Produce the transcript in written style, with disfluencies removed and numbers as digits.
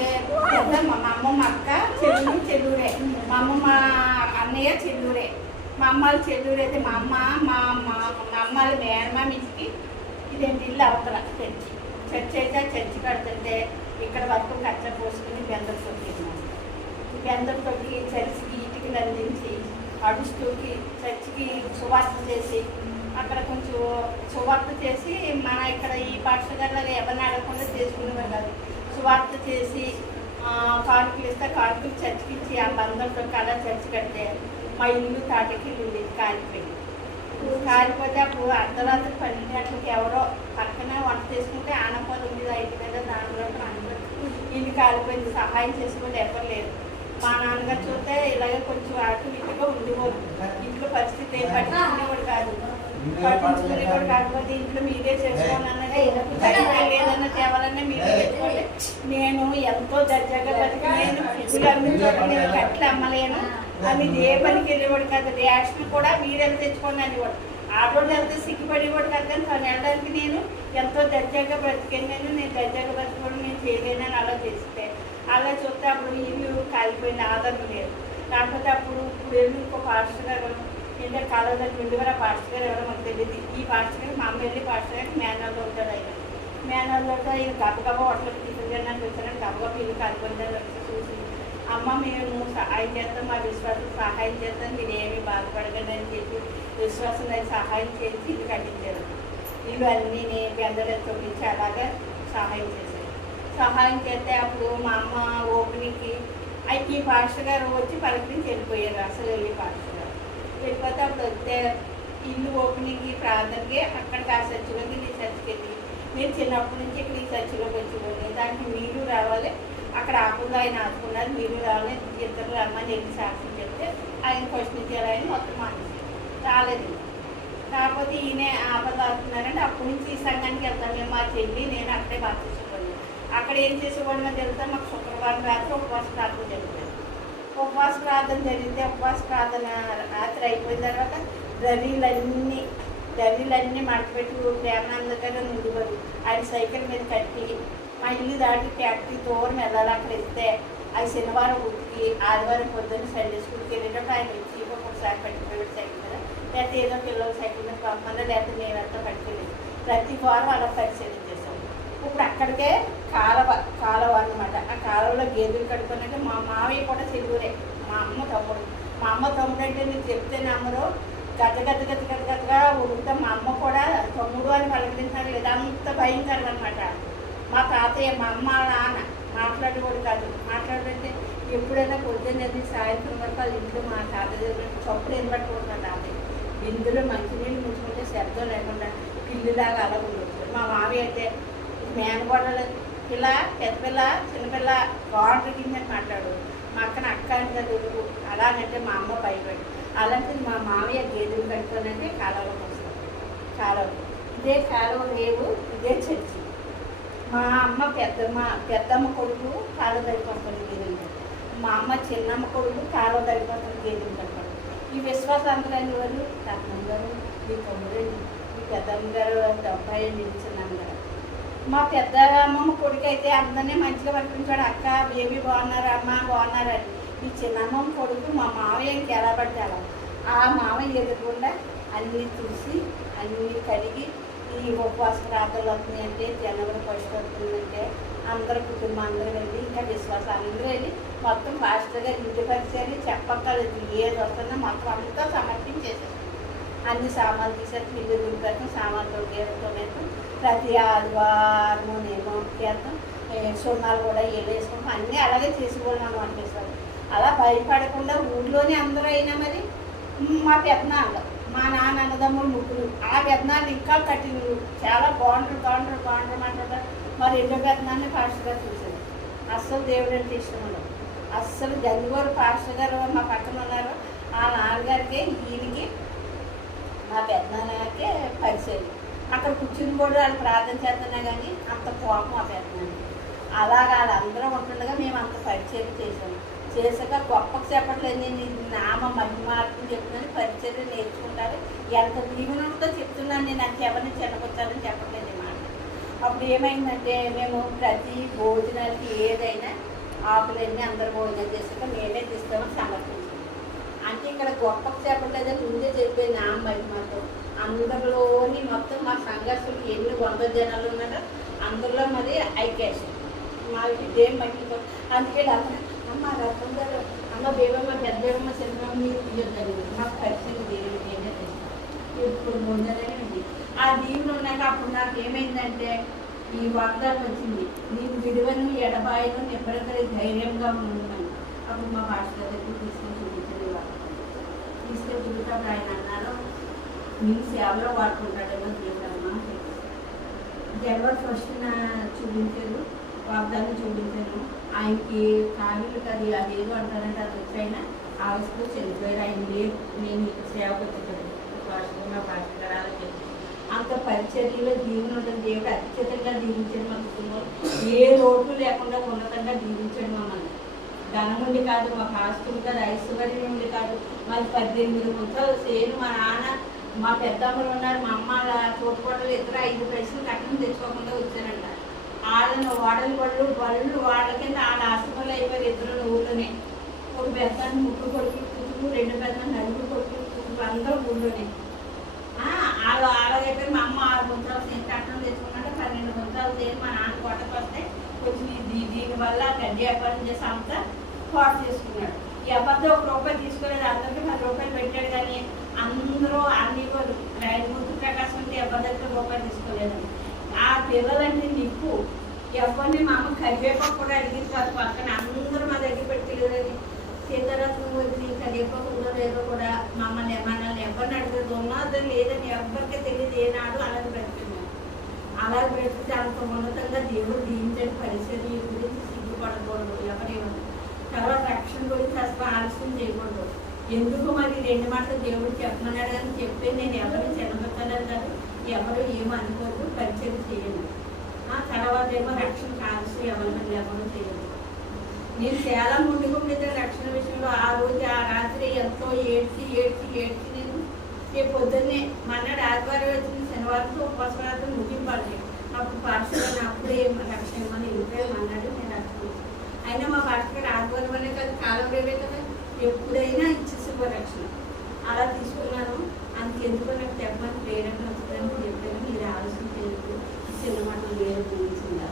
అంటే మా అమ్మమ్మ అక్క చెల్లూరే, మా అమ్మమ్మ అన్నయ్య చెల్లూరే, మా అమ్మాళ్ళ చెల్లూరు అయితే మా అమ్మ మా మా అమ్మాళ్ళ మేనమామికి ఇదేంటి ఇల్లు అవతల చర్చి అయితే ఆ చర్చి కడుతుంటే ఇక్కడ వరకు కచ్చ పోసుకుని బెందరు తొక్కినాం. బెందరు తొక్కి చర్చికి ఇటుకలు అందించి అడుస్తూకి చర్చికి సువార్త చేసి అక్కడ కొంచెం సువార్త చేసి మన ఇక్కడ ఈ పాఠశాలలో ఎవరిని అడగకుండా చేసుకునేవారు కాదు. సువార్త చేసి కానుకలు ఇస్తే కానుకలు చర్చికి ఇచ్చి ఆ బంధంతో అలా చర్చి కడితే మా ఇల్లు తాటకి ఉండేది కాలిపోతే అప్పుడు అర్ధరాత్రి 12 గంటలకు ఎవరో పక్కనే వంట చేసుకుంటే ఆనపాలు ఉండేది 5 గంటల దాంట్లో అందరూ ఇల్లు కాలిపోయింది. సహాయం చేసుకుంటే ఎవరు లేదు. మా నాన్నగారు చూస్తే ఇలాగే కొంచెం అటు ఇటుగా ఉండేవారు. ఇంట్లో పరిస్థితి ఏం పట్టించుకునేవాడు కాదు. పట్టించుకునేవాడు కాకపోతే ఇంట్లో మీరే చేసుకోవాలన్నదే లేదన్నా తేవాలన్నా మీరే చేసుకోవాలి. నేను ఎంతో దర్జాగా బతికి నేను ఫ్రిడ్జ్లు అమ్మించాను, కట్లు అమ్మలేను అని ఏ పనికి వెళ్ళేవాడు కాదు. రేషన్ కూడా మీరెళ్ళి తెచ్చుకోండి అనేవాడు. ఆటోలు వెళ్తే సిగ్గుపడేవాడు కాదు. కానీ తను వెళ్ళడానికి నేను ఎంతో దర్జాగా బ్రతికాను. నేను దర్జాగా బ్రతికోవడం నేను చేయలేనని అలా చేస్తే అలా చూస్తే అప్పుడు ఇల్లు కాలిపోయిన ఆదరణ లేదు. కాకపోతే అప్పుడు వెళ్ళి ఇంకో పాస్టర్ గారు ఏంటంటే కాలేజీకి వెళ్ళేవారు. ఆ పాస్టర్ గారు ఎవరో మాకు తెలియదు. ఈ పాస్టర్ గారు మా అమ్మ వెళ్ళి పాస్టర్ గారికి మేనల్లో ఉంటాడు. మేనల్లో ఆయన గబగబా హోటల్కి తీసుకెళ్ళడానికి వచ్చారని గబగబా ఇల్లు కాలిపోయిందని వచ్చి చూసి అమ్మ మేము సహాయం చేస్తాం, మా విశ్వాసం సహాయం చేస్తాం, మీరు ఏమీ బాధపడకండి అని చెప్పి విశ్వాసం సహాయం చేసి ఇల్లు కట్టించారు. ఇల్లు అన్నీ బెందరు తొలగించి అలాగా సహాయం చేశారు. సహాయం చేస్తే అప్పుడు మా అమ్మ ఓపెనింగ్కి ఈ పాస్టర్ గారు వచ్చి పలకరించి వెళ్ళిపోయారు. అసలు వెళ్ళి పాస్టర్ గారు వెళ్ళిపోతే అప్పుడు వస్తే ఇల్లు ఓపెనింగ్కి ప్రార్థనకి అక్కడికి ఆ చర్చిలోకి నేను చర్చికి వెళ్ళి నేను చిన్నప్పటి నుంచి ఇక్కడ ఈ చర్చిలోకి వచ్చి దానికి మీరు రావాలి, అక్కడ ఆకుండా ఆయన ఆదుకున్నారు, మీరు రావాలి, ఇద్దరు రమ్మని వెళ్ళి సాక్షి చెప్తే ఆయన క్వశ్చన్ ఇచ్చారు. ఆయన మొత్తం మానేసి రాలేదు. కాకపోతే ఈయన ఆపద ఆడుతున్నారంటే అప్పటి నుంచి ఈ సంఘానికి వెళ్తాం. మేము మా చెల్లి నేను అక్కడే బాధించుకోండి. అక్కడ ఏం చేసేవాడినా తెలుసా, మాకు శుక్రవారం రాత్రి ఉపవాస ప్రార్థన జరుగుతుంది. ఉపవాస ప్రార్థన జరిగితే ఉపవాస ప్రార్థన రాత్రి అయిపోయిన తర్వాత దళీలన్నీ మడపెట్టి ప్రేమానందకరంగా ముందుకోరు. ఆయన సైకిల్ మీద కట్టి మా ఇల్లు దాటి ఫ్యాక్టరీ దూరం వెళ్ళాలి. అక్కడ ఇస్తే అది శనివారం ఉతికి ఆదివారం పొద్దున్న సండే స్కూల్కి వెళ్ళేటప్పుడు ఆయన వచ్చి ఒక్కొక్కసారి పట్టుకుపోయాడు సైకిల్ మీద, లేకపోతే ఏదో పిల్లలు సైకిల్ మీద పంపన్నా, లేకపోతే మేమంతా పట్టుకెళ్ళేది. ప్రతి వారం అలా పరిశీలన చేసాం. ఇప్పుడు అక్కడికే కాలువ అనమాట. ఆ కాలువలో గేదెలు కట్టుకున్నట్టే మా మావయ్య కూడా చెల్లూరే, మా అమ్మ తమ్ముడు. మా అమ్మ తమ్ముడు అంటే మీరు చెప్తే నమ్మరు, గద్దగా ఉడుకుతా. మా అమ్మ కూడా తమ్ముడు అని పలకరించారు లేదా, అంత భయంకరం అనమాట. మా తాతయ్య మా అమ్మ నాన్న మాట్లాడేవాడు కాదు. మాట్లాడంటే ఎప్పుడైనా పొద్దున్న సాయంత్రం వరకు వాళ్ళ ఇంట్లో మా తాతయ్య చప్పుడు ఏర్పట్టుకుంటున్నా. తాతయ్య బిందులో మంచినీళ్ళు ముంచుకుంటే శబ్దం లేకుండా పిల్లిలాగా అలా ఉండొచ్చు. మా మావయ్య అయితే మేనగోడలు పిల్ల, పెద్ద పిల్ల, చిన్నపిల్ల బాగుంటుంది కింద మాట్లాడు. మా అక్కన అక్క అంటే తెలుగు. అలాగంటే మా అమ్మ భయపడి అలాంటిది మా మావయ్య గేదెలు కట్టుకోనంటే కాలువలోకి వస్తాం. కాలువ ఇదే కాలువ లేవు, ఇదే చర్చి. మా అమ్మ పెద్దమ్మ కొడుకు కాలువ దరిపోతుంది గేదెలు. మా అమ్మ చిన్నమ్మ కొడుకు కాలువ దరిపోతుంది గేదెలు కట్టుకోవడం. ఈ విశ్వాసాంతులైన వాళ్ళు రత్నం గారు, మీ తమ్ముడండి, మీ పెద్దమ్మ గారు, అబ్బాయి అండి, చిన్నమ్మ గారు. మా పెద్ద అమ్మమ్మ కొడుకు అయితే అందరినీ మంచిగా పట్టించాడు. అక్క బేబీ బాగున్నారు, అమ్మ బాగున్నారని. ఈ చిన్నమ్మమ్మ కొడుకు మా మావయ్యకి ఎలా పడితే అలా ఆ మావయ్య ఎదురకుండా అన్నీ చూసి అన్నీ కడిగి ఈ ఉపవాస ప్రార్థనలు వస్తున్నాయంటే జనవరి 1 వస్తుందంటే అందరూ కుటుంబం అందరూ వెళ్ళి ఇంకా విశ్వాసం అందరూ వెళ్ళి మొత్తం ఫాస్ట్గా ఇంటి పరిచయాన్ని చెప్పక్కర్లేదు. ఏది వస్తుందో మొత్తం అంతా సమర్పించేసారు. అన్ని సామాన్లు తీసారు. ఇల్లు దుంపేస్తాం, సామాన్లు తోమేస్తాం. ప్రతి ఆదివారం నేను చేస్తాం. సున్నాలు కూడా వేసుకుంటాం. అన్నీ అలాగే చేసుకోవాలని అనిపిస్తారు. అలా భయపడకుండా ఊళ్ళోనే అందరూ అయినా మరి మా పెద్దనాళ్ళు, మా నాన్న అన్నదమ్ములు ముగ్గురు. ఆ పెద్దనాళ్ళు ఇంకా కట్టినరు చాలా బాగుంటారు. మరి రెండో పెద్దనాన్ని పాస్టర్ గారు చూశారు. అస్సలు దేవుడు అంటే ఇష్టం ఉండదు. అస్సలు గంగివారు పాస్టర్ గారు మా పక్కన ఉన్నారు. ఆ నాన్నగారికి ఈయనకి మా పెద్దనాన్నకే పరిచయం. అక్కడ కూర్చుని కూడా వాళ్ళు ప్రార్థన చేస్తున్నా కానీ అంత కోపం ఆ పెద్దనాన్న. అలాగా వాళ్ళందరూ ఉంటుండగా మేము అంత పరిచయం చేసాము. చేసాక గొప్పకు చెప్పట్లేదు, నేను నామ మహిమార్గం చెప్తున్నాను, పరిచయం నేర్చుకుంటారు. ఎంత దీవెనతో చెప్తున్నాను నేను, నాకు ఎవరిని చెప్పట్లేదు మాట. అప్పుడు ఏమైందంటే మేము ప్రతి భోజనాలకి ఏదైనా ఆకులన్నీ అందరూ భోజనం చేసాక నేనే తీస్తామని సమర్పించాను. అంటే ఇక్కడ గొప్ప చెప్పట్లేదని ముందే చెప్పేది నా మహిమతో. అందరిలోని మొత్తం మా సంఘర్షులు ఎన్ని 100 జనాలు ఉన్నారో అందరిలో మరి ఐక్యేషన్ మా ఇదేం మహిమతో. అందుకే అమ్మ రత్నం గారు, అమ్మ బేబమ్మ, పెద్ద బేబమ్మ, చిన్నమ్మ మీరు తీయొద్దండి, మాకు పరిచయం దేవుడికి ఏంటంటే ఇప్పుడు ముందరే ఉంది. ఆ దీవులు ఉన్నాక అప్పుడు నాకు ఏమైందంటే ఈ వాగ్దానం వచ్చింది, నేను విడువను ఎడబాయను ఎప్పటికీ ధైర్యంగా ఉండమని. అప్పుడు మా పాస్టర్ దగ్గర తీసుకొని చూపించేది వాళ్ళు. తీసుకొని చూపించినప్పుడు ఆయన అన్నారు, నేను సేవలో వాడుకుంటాడేమో దేవుడమ్మా. జనవరి 1న చూపించారు, వాగ్దానం చూపించాను. ఆయనకి కావిలు కది అదేదో అంటారంటే అది వచ్చాయినా ఆవిస్తూ చనిపోయారు. ఆయన లేదు, నేను ఇక్కడ సేవకు వచ్చేసాడు పాస్టర్ పాస్టర్ అలా చెప్పి అంత పరిచర్యలో దీవెన ఉంటుంది. దేవుడు అత్యధికంగా దీవించాడు మా కుటుంబం. ఏ లోటు లేకుండా ఉన్నతంగా దీవించాడు మమ్మల్ని. ధనం నుండి కాదు, మా కాస్ట్యూమ్ కాదు, ఐశ్వర్యం నుండి కాదు. మాది 18 గుంటలు సేను. మా నాన్న, మా పెద్దమ్మలు ఉన్నారు, మా అమ్మ తోటపడలు ఇద్దరు 5 పైసలు కట్నం తెచ్చుకోకుండా వచ్చారంట. వాళ్ళని వాడలు బళ్ళు వాళ్ళ కింద వాళ్ళ ఆశ్రమాలు అయిపోయారు. ఇద్దరు ఊళ్ళోనే ఒక పెద్ద ముగ్గురు కొడుకులు కూతురు, 2 పెద్ద నలుగురు కొడుకులు కూతురు, అందరూ ఊళ్ళోనే. అలాగైతే మా అమ్మ 6 గుంటలు సేను కట్నం తెచ్చుకున్నాక 12 గుంటలు సేను మా నాన్న కోటకు వస్తే కొంచెం దీనివల్ల గడ్డి వ్యాపారం చేసి అంతా పాటు చేసుకున్నాడు. ఈ అబద్ధం 1 రూపాయి తీసుకోలేదు, అందరికీ 10 రూపాయలు పెట్టాడు. కానీ అందరూ అన్ని ముందు ప్రకాశం ఉంటే అబద్ధంతో రూపాయలు తీసుకోలేదండి. ఆ పిల్లలంటే నిప్పు. ఎవరిని మా అమ్మ కరివేపాకు కూడా అడిగింది కాదు. పక్కన అందరూ మా దగ్గర పెట్టలేదని సీతారాత్రి వదిలి కరివేపాకు ఉందో లేదో కూడా మమ్మల్ని మనల్ని ఎవరిని అడిగేది ఉన్నదని లేదని ఎవరికీ తెలియదు. ఏనాడు అలాగే పెడుతున్నాం. అలా పెడితే అంత ఉన్నతంగా దేవుడు దీవించని పరిస్థితి గురించి సిగ్గుపడకూడదు ఎవరేమన్నా. తర్వాత రక్షణ గురించి అసలు ఆలస్యం చేయకూడదు. ఎందుకు మరి 2 మాటలు దేవుడు చెప్పమన్నాడు అని చెప్పి నేను ఎవరు చిన్నపెట్టాలని కాదు, ఎవరు ఏమనుకోదు, పరిచయం చేయండి. తర్వాత ఏమో రక్షణ ఆలస్యం ఎవరు చేయదు. నేను చాలా ముందుకుంటే రక్షణ విషయంలో ఆ రోజు ఆ రాత్రి ఎంతో ఏడ్చి నేను రేపు పొద్దున్నే మన్నాడు ఆదివారం వచ్చింది, శనివారంతో ఉపవాసరాత్రి ముగింపాలి. అప్పుడు పార్సల్ అప్పుడే రక్షణ ఇవ్వమని వెళ్ళిపోయామన్నాడు. నేను రక్షణ అయినా మా పార్టీ ఆదివారం అనే కాదు, కాలం రేపే కదా, ఎప్పుడైనా ఇచ్చేసి రక్షణ అలా తీసుకున్నాను. అందుకెందుకో నాకు చెప్పమని ప్రేరణ వస్తుందని చెప్పాను. మీరు ఆలోచన చేయదు, చిన్న మాటలు వేరే గురించిందా.